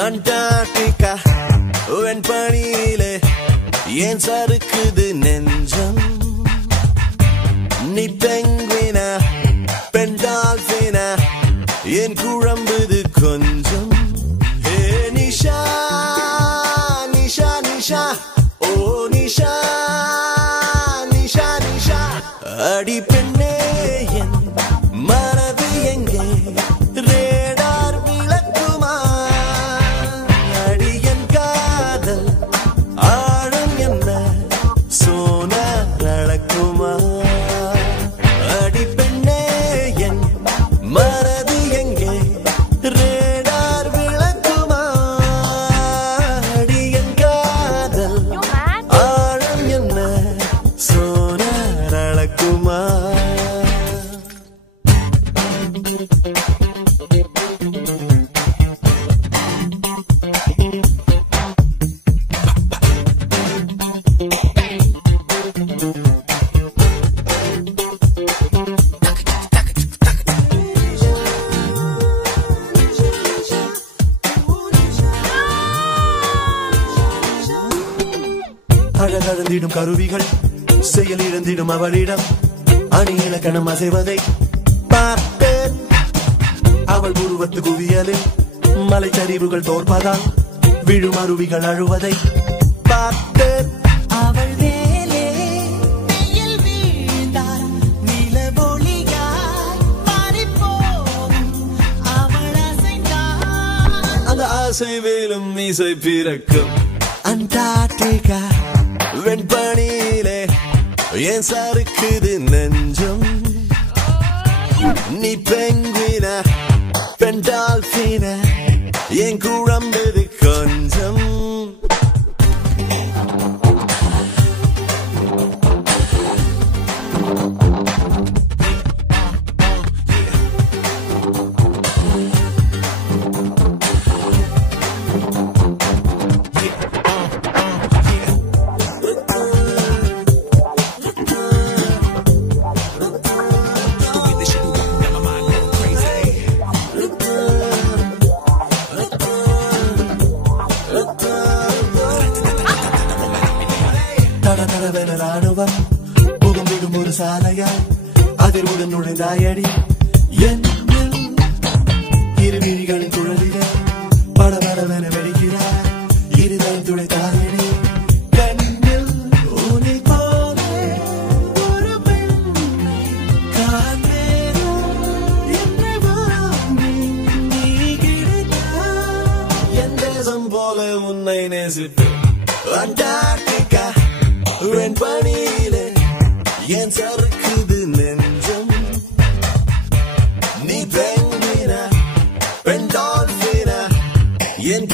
Antarctica வெண்பனியிலே ஏன் சறுக்குது நெஞ்சம் நீ பெங்குவினா பெண் டால்பினா ஏன் குழம்புது கொஞ்சம் ஏ நிஷா நிஷா நிஷா ஓ நிஷா நிஷா நிஷா அடி பெண்ணே என் மனது எங்கே ரேடார் விளக்குமா அடி என் காதல் ஆழம் என்ன சோனார் அளக்குமா அடி பெண்ணே என் மனது எங்கே ரேடார் விளக்குமா அடி என் காதல் ஆழம் என்ன சோனார் அளக்குமா அழகழந்திடும் கருவிகள் செயல் இழந்திடும் அவளிடம் அணி இலக்கணம் அசைவதை பார்த்தேன் அவள் உருவத்து குவியலில் மலைச்சரிவுகள் தோற்பதால் விழும் அருவிகள் அழுவதை பார்த்தேன் அவள் மேலே வெயில் வீழ்ந்தால் நிலவொளியாய் மாறிப்போகும் அவள் அசைந்தால் அந்த ஆசை வேலும் மீசை பிறக்கும் அண்டார்டிகா வெண்பனியிலே ஏன் சறுக்குது நெஞ்சம் நீ பெங்குவினா பெண் டால்பினா ஏன் குழம்புது கொஞ்சம் தடதடவென ராணுவம் புகும் விடும் ஒரு சாலையாய் அதிர்வுடன் நுழைந்தாயடி என்னில் இரு விழிகளின் குழலிலே படபடவென வெடிக்கிறார் இருதயம் துளைத்தாயடி கண்ணில் உன்னை போலே ஒரு பெண்ணை காண்பேனோ என்னை வாங்கி நீ கிடைத்தாய் என் தேசம் போல உன்னை நேசிப்பேன் அண்டார்டிகா வெண்பனியிலே ஏன் சறுக்குது நெஞ்சம் நீ பெங்குவினா பெண் டால்பினா என்